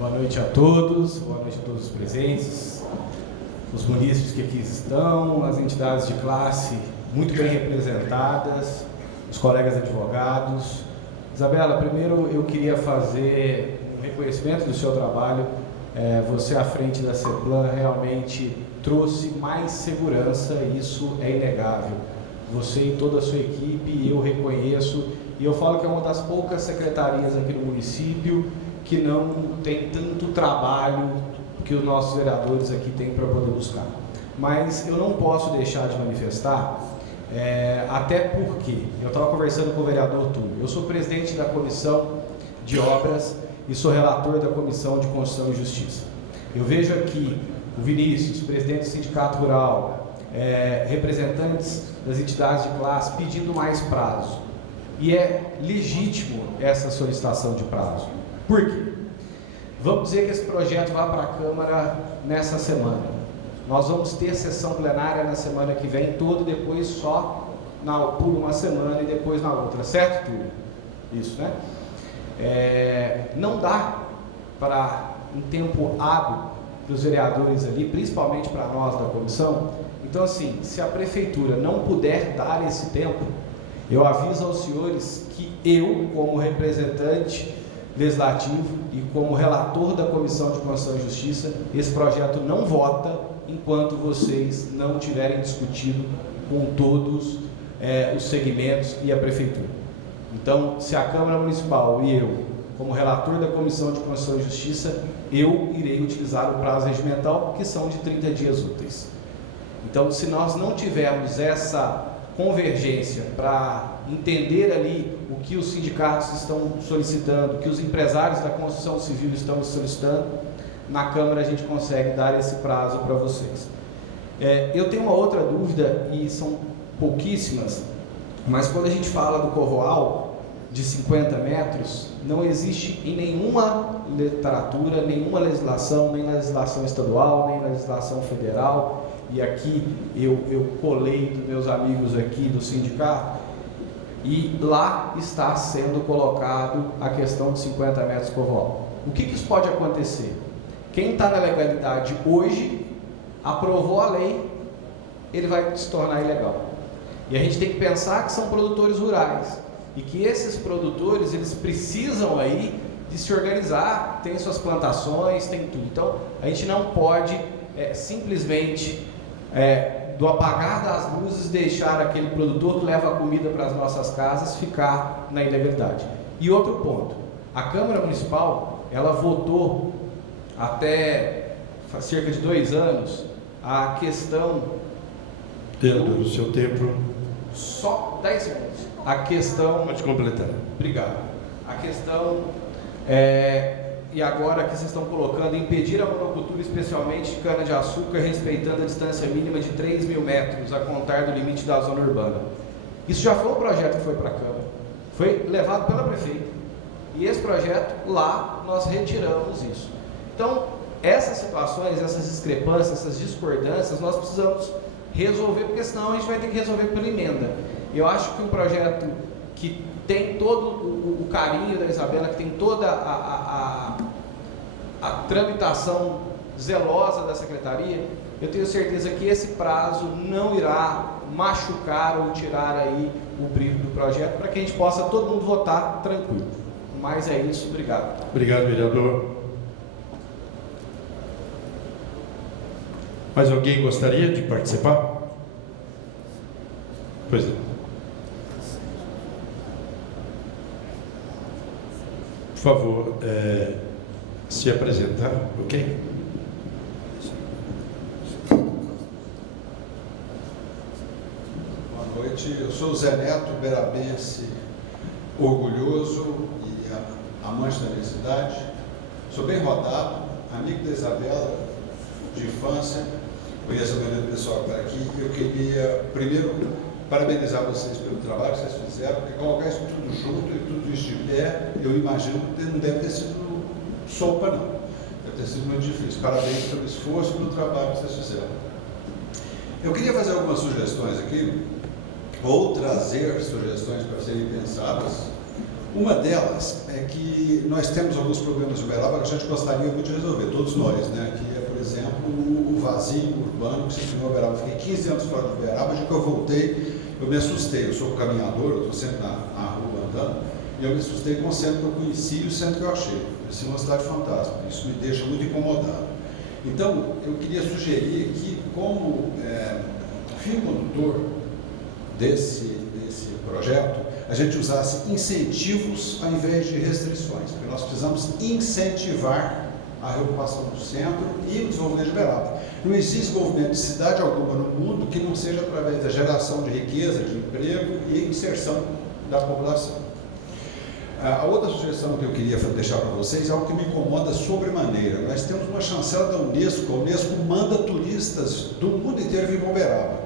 Boa noite a todos os presentes, os munícipes que aqui estão, as entidades de classe muito bem representadas, os colegas advogados. Isabela, primeiro eu queria fazer um reconhecimento do seu trabalho. Você à frente da CEPLAN realmente trouxe mais segurança, isso é inegável. Você e toda a sua equipe, eu reconheço, e eu falo que é uma das poucas secretarias aqui no município que não tem tanto trabalho que os nossos vereadores aqui têm para poder buscar. Mas eu não posso deixar de manifestar, até porque eu estava conversando com o vereador Túlio. Eu sou presidente da Comissão de Obras e sou relator da Comissão de Constituição e Justiça. Eu vejo aqui o Vinícius, presidente do Sindicato Rural, representantes das entidades de classe pedindo mais prazo. E é legítimo essa solicitação de prazo. Por quê? Vamos dizer que esse projeto vá para a Câmara nessa semana. Nós vamos ter sessão plenária na semana que vem, todo, depois só por uma semana e depois na outra, certo, Túlio? Isso, né? Não dá para, em tempo hábil, para os vereadores ali, principalmente para nós da comissão. Então, assim, se a prefeitura não puder dar esse tempo, eu aviso aos senhores que eu, como representante legislativo e como relator da Comissão de Constituição e Justiça, esse projeto não vota enquanto vocês não tiverem discutido com todos os segmentos e a prefeitura. Então, se a Câmara Municipal e eu, como relator da Comissão de Constituição e Justiça, eu irei utilizar o prazo regimental, que são de 30 dias úteis. Então, se nós não tivermos essa convergência para entender ali o que os sindicatos estão solicitando, o que os empresários da construção civil estão solicitando, na Câmara a gente consegue dar esse prazo para vocês. Eu tenho uma outra dúvida, e são pouquíssimas, mas quando a gente fala do covoal de 50 metros, não existe em nenhuma literatura, nenhuma legislação, nem na legislação estadual, nem na legislação federal, e aqui eu colei dos meus amigos aqui do sindicato, e lá está sendo colocado a questão de 50 metros covoal. O que isso pode acontecer? Quem está na legalidade hoje, aprovou a lei, ele vai se tornar ilegal. E a gente tem que pensar que são produtores rurais, e que esses produtores, eles precisam aí de se organizar, tem suas plantações, tem tudo. Então, a gente não pode simplesmente, do apagar das luzes, deixar aquele produtor que leva a comida para as nossas casas ficar na ilegalidade. E outro ponto, a Câmara Municipal, ela votou até cerca de 2 anos a questão... Dentro do seu tempo... Só 10 segundos. A questão... Pode completar. Obrigado. A questão, e agora que vocês estão colocando, impedir a monocultura, especialmente de cana-de-açúcar, respeitando a distância mínima de 3.000 metros, a contar do limite da zona urbana. Isso já foi um projeto que foi para a Câmara. Foi levado pela prefeita. E esse projeto, lá, nós retiramos isso. Então, essas situações, essas discrepâncias, essas discordâncias, nós precisamos resolver, porque senão a gente vai ter que resolver pela emenda. Eu acho que um projeto que tem todo o carinho da Isabela, que tem toda a tramitação zelosa da Secretaria, eu tenho certeza que esse prazo não irá machucar ou tirar aí o brilho do projeto, para que a gente possa todo mundo votar tranquilo. Mas é isso, obrigado. Obrigado, vereador. Mais alguém gostaria de participar? Pois não. Por favor, se apresentar, ok? Boa noite, eu sou o Zé Neto, berabense, orgulhoso e amante da minha cidade. Sou bem rodado, amigo da Isabela de infância, conheço a maioria do pessoal que está aqui. Eu queria, primeiro, parabenizar vocês pelo trabalho que vocês fizeram, porque colocar isso tudo junto e tudo isso de pé, eu imagino que não deve ter sido sopa, não. Deve ter sido muito difícil. Parabéns pelo esforço e pelo trabalho que vocês fizeram. Eu queria fazer algumas sugestões aqui, ou trazer sugestões para serem pensadas, Uma delas é que nós temos alguns problemas de Uberaba que a gente gostaria muito de resolver, todos nós, né? Que é, por exemplo, o vazio urbano que se criou em Uberaba. Fiquei 15 anos fora de Uberaba, já que eu voltei, eu me assustei. Eu sou caminhador, eu estou sempre na rua andando, e eu me assustei com o centro que eu conheci e o centro que eu achei. Parecia uma cidade fantástica, isso me deixa muito incomodado. Então, eu queria sugerir que, como fio condutor desse projeto, a gente usasse incentivos ao invés de restrições, porque nós precisamos incentivar a reocupação do centro e o desenvolvimento de Uberaba. Não existe desenvolvimento de cidade alguma no mundo que não seja através da geração de riqueza, de emprego e inserção da população. A outra sugestão que eu queria deixar para vocês é algo que me incomoda sobremaneira. Nós temos uma chancela da Unesco, a Unesco manda turistas do mundo inteiro vir para Uberaba.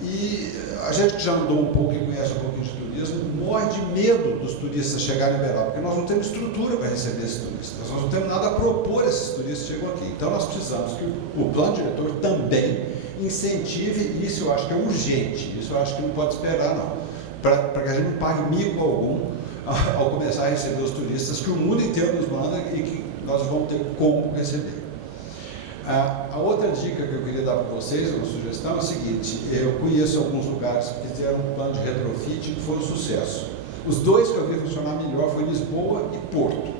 E a gente que já andou um pouco e conhece um pouquinho de turismo, morre de medo dos turistas chegarem em Uberaba, porque nós não temos estrutura para receber esses turistas, nós não temos nada a propor a esses turistas que chegam aqui. Então nós precisamos que o plano diretor também incentive, e isso eu acho que é urgente, isso eu acho que não pode esperar não, para que a gente não pague mico algum ao começar a receber os turistas que o mundo inteiro nos manda e que nós vamos ter como receber. A outra dica que eu queria dar para vocês, uma sugestão, é o seguinte: eu conheço alguns lugares que fizeram um plano de retrofit que foi um sucesso. Os dois que eu vi funcionar melhor foi Lisboa e Porto.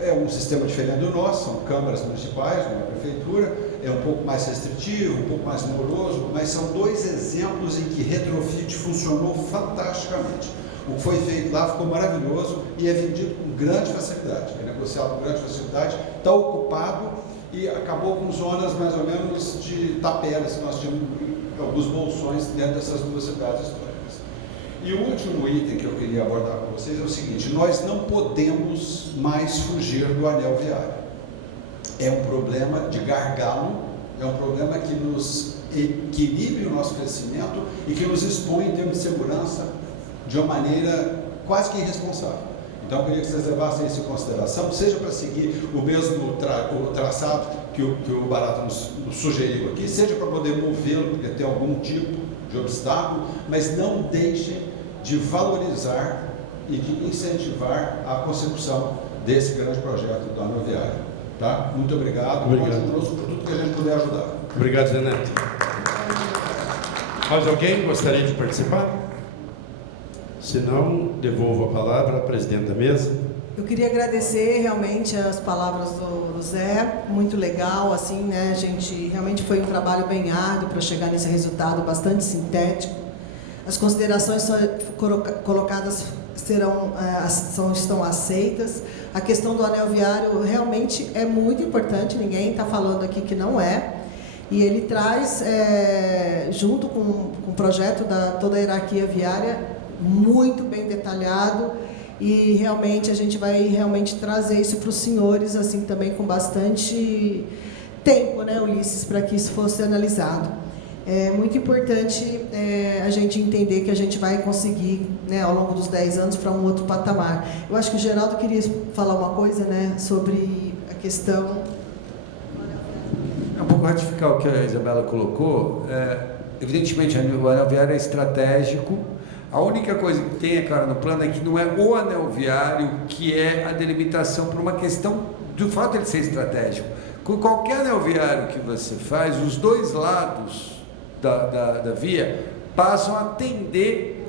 É um sistema diferente do nosso, são câmaras municipais, não é prefeitura, é um pouco mais restritivo, um pouco mais moroso, mas são dois exemplos em que retrofit funcionou fantasticamente. O que foi feito lá ficou maravilhoso e é vendido com grande facilidade, é negociado com grande facilidade, está ocupado e acabou com zonas mais ou menos de tapelas que nós tínhamos alguns bolsões dentro dessas duas cidades históricas. E o último item que eu queria abordar com vocês é o seguinte: nós não podemos mais fugir do anel viário. É um problema de gargalo, é um problema que nos equilibre o nosso crescimento e que nos expõe em termos de segurança de uma maneira quase que irresponsável. Então, eu queria que vocês levassem isso em consideração, seja para seguir o mesmo traçado que o Barata nos sugeriu aqui, seja para poder movê-lo, porque tem algum tipo de obstáculo, mas não deixem de valorizar e de incentivar a consecução desse grande projeto do anel viário. Tá? Muito obrigado. Conte conosco por tudo que a gente puder ajudar. Obrigado, Zé Neto. Mais alguém gostaria de participar? Se não, devolvo a palavra à presidente da mesa. Eu queria agradecer realmente as palavras do Zé, muito legal, assim, né? A gente realmente foi um trabalho bem árduo para chegar nesse resultado bastante sintético. As considerações colocadas estão aceitas. A questão do anel viário realmente é muito importante, ninguém está falando aqui que não é. E ele traz, junto com o projeto da toda a hierarquia viária, muito bem detalhado, e realmente a gente vai realmente trazer isso para os senhores, assim, também com bastante tempo, né, Ulisses, para que isso fosse analisado. É muito importante a gente entender que a gente vai conseguir, né, ao longo dos 10 anos, para um outro patamar. Eu acho que o Geraldo queria falar uma coisa, né, sobre a questão... É um pouco ratificar o que a Isabela colocou. Evidentemente, o anel viário é estratégico. A única coisa que tem, é claro, no plano é que não é o anel viário que é a delimitação por uma questão do fato de ele ser estratégico. Com qualquer anel viário que você faz, os dois lados da via passam a tender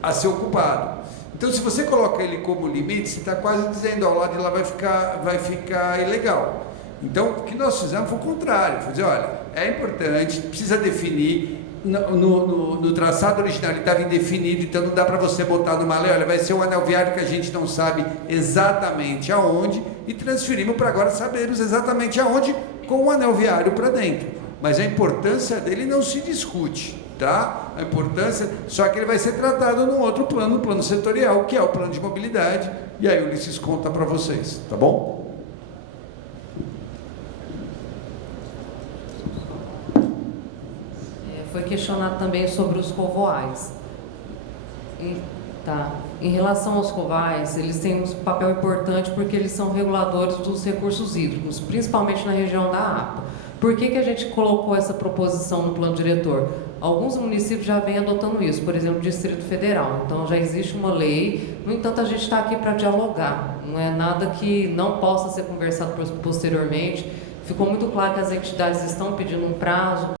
a ser ocupado. Então, se você coloca ele como limite, você está quase dizendo, ao lado de lá vai ficar ilegal. Então, o que nós fizemos foi o contrário, foi dizer, olha, é importante, precisa definir. No traçado original ele estava indefinido, então não dá para você botar numa lei, olha, vai ser um anel viário que a gente não sabe exatamente aonde, e transferimos para agora sabermos exatamente aonde com o anel viário para dentro. Mas a importância dele não se discute, tá? A importância, só que ele vai ser tratado num outro plano, no plano setorial, que é o plano de mobilidade, e aí o Ulisses conta para vocês, tá bom? Foi questionado também sobre os covoais. Em relação aos covais, eles têm um papel importante porque eles são reguladores dos recursos hídricos, principalmente na região da APA. Por que a gente colocou essa proposição no plano diretor? Alguns municípios já vêm adotando isso, por exemplo, o Distrito Federal. Então, já existe uma lei No entanto, a gente está aqui para dialogar, não é nada que não possa ser conversado posteriormente. Ficou muito claro que as entidades estão pedindo um prazo,